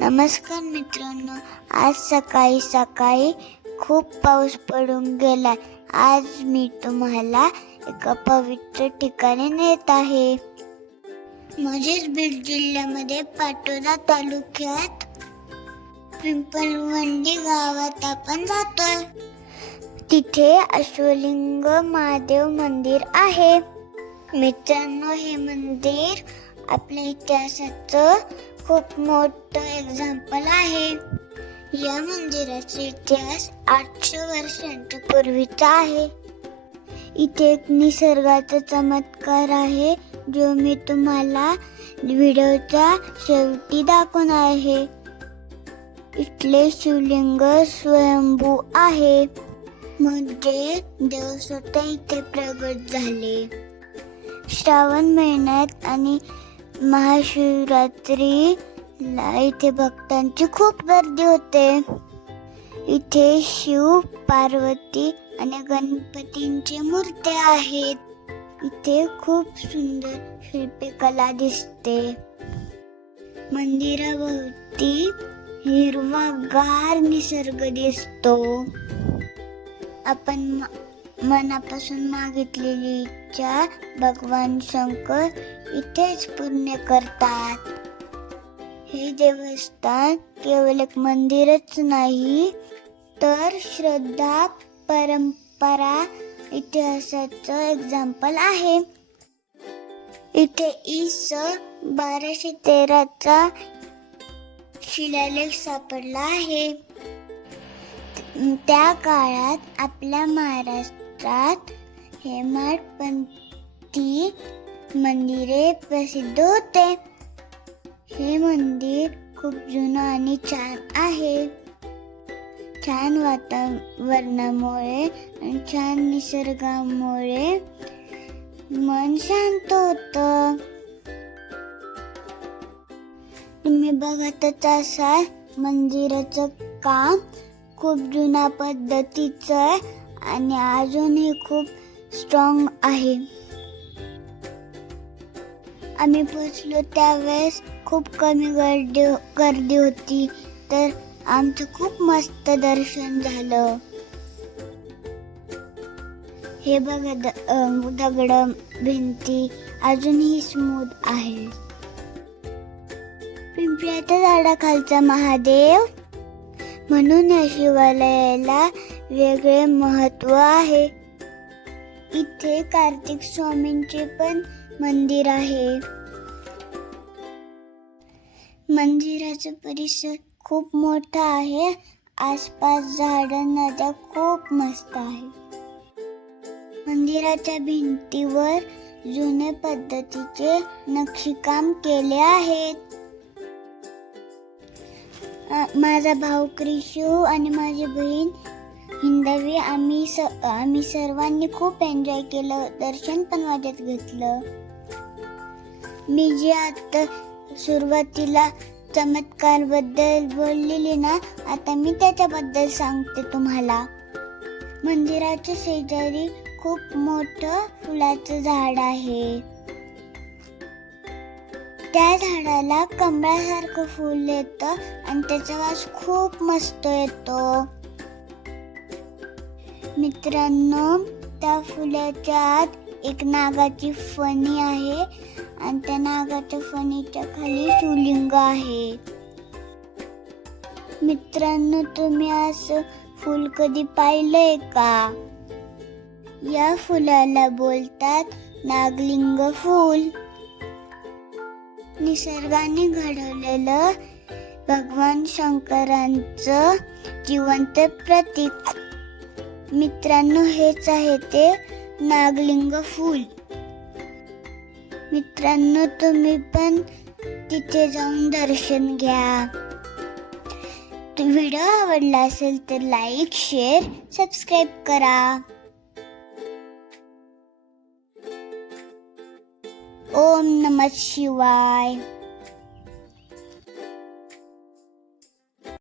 नमस्कार मित्रांनो आज सकाळी सकाळी खूप पाऊस पडून गेला आज मी तुम्हाला एका पवित्र ठिकाणी नेत आहे. म्हणजेच बीड जिल्ह्यामध्ये पाटोदा तालुक्यात पिंपलवंडी गावात आपण जातोय. तिथे अश्वलिंग महादेव मंदिर आहे. मित्रांनो हे मंदिर आपल्या इतिहासाचं खूप मोठं एक्झाम्पल आहे. या मंदिराचा इतिहास आठशे वर्षांच्या पूर्वीचा आहे. इथे एक निसर्गाचा चमत्कार आहे जो मी तुम्हाला व्हिडिओच्या शेवटी दाखवणार आहे. इथले शिवलिंग स्वयंभू आहे. म्हणजे देव स्वतः इथे प्रगट झाले. श्रावण महिन्यात आणि महाशिवरात्रीला इथे भक्तांची खूप गर्दी होते. इथे शिव पार्वती आणि गणपतींची मूर्त्या आहेत. इथे खूप सुंदर शिल्पकला दिसते. मंदिराभोवती हिरवागार निसर्ग दिसतो. आपण मनापासून मागितलेली इच्छा भगवान शंकर इथेच पूर्ण करतात. हे देवस्थान केवळ एक मंदिरच नाही तर श्रद्धा परंपरा इतिहासाचं एक्झाम्पल आहे. इथे इस बाराशे तेराचा शिलालेख सापडला आहे. त्या काळात आपल्या क्षेत्रात हेमाडपंथी मंदिरे प्रसिद्ध होते. हे मंदिर खूप जुनं आणि छान आहे. छान वातावरणामुळे आणि छान निसर्गामुळे मन शांत होतं. तुम्ही बघतच असाल मंदिराचं काम खूप जुन्या पद्धतीचं आहे. आणि अजूनही खूप स्ट्रॉंग आहे. आम्ही पोचलो त्यावेळेस खूप कमी गर्दी गर्दी होती तर आमचं खूप मस्त दर्शन झालं. हे बघा दगड भिंती अजूनही स्मूथ आहे. पिंपळ्याच्या झाडाखालचा महादेव म्हणून या शिवालयाला वेगळे महत्त्व आहे. इथे कार्तिक स्वामींचे पण मंदिर आहे. मंदिराचा परिसर खूप मोठा आहे. आसपास झाडं नद्या खूप मस्त आहे. मंदिराच्या भिंतीवर जुने पद्धतीचे नक्षीकाम केले आहेत. माझा भाऊ क्रिशू आणि माझी बहीण हिंदवी आम्ही स आम्ही सर्वांनी खूप एन्जॉय केलं दर्शन पण माझ्यात घेतलं. मी जे आता सुरुवातीला चमत्कारबद्दल बोललेली ना आता मी त्याच्याबद्दल सांगते तुम्हाला. मंदिराच्या शेजारी खूप मोठं फुलाचं झाड आहे. त्या झाडाला कमळासारखं फूल येतं आणि त्याचा वास खूप मस्त येतो. मित्रांनो त्या फुलाच्या आत एक नागाची फणी आहे आणि त्या नागाच्या फणीच्या खाली शिवलिंग आहे. मित्रांनो तुम्ही असं फूल कधी पाहिलंय का? या फुलाला बोलतात नागलिंग फूल. निसर्गाने घडवलेलं भगवान शंकरांचं जिवंत प्रतीक. मित्रांनो हेच आहे ते नागलिंग फूल. मित्रांनो तुम्ही पण तिथे जाऊन दर्शन घ्या. व्हिडिओ आवडला असेल तर लाईक शेअर सबस्क्राईब करा. ओम नमः शिवाय.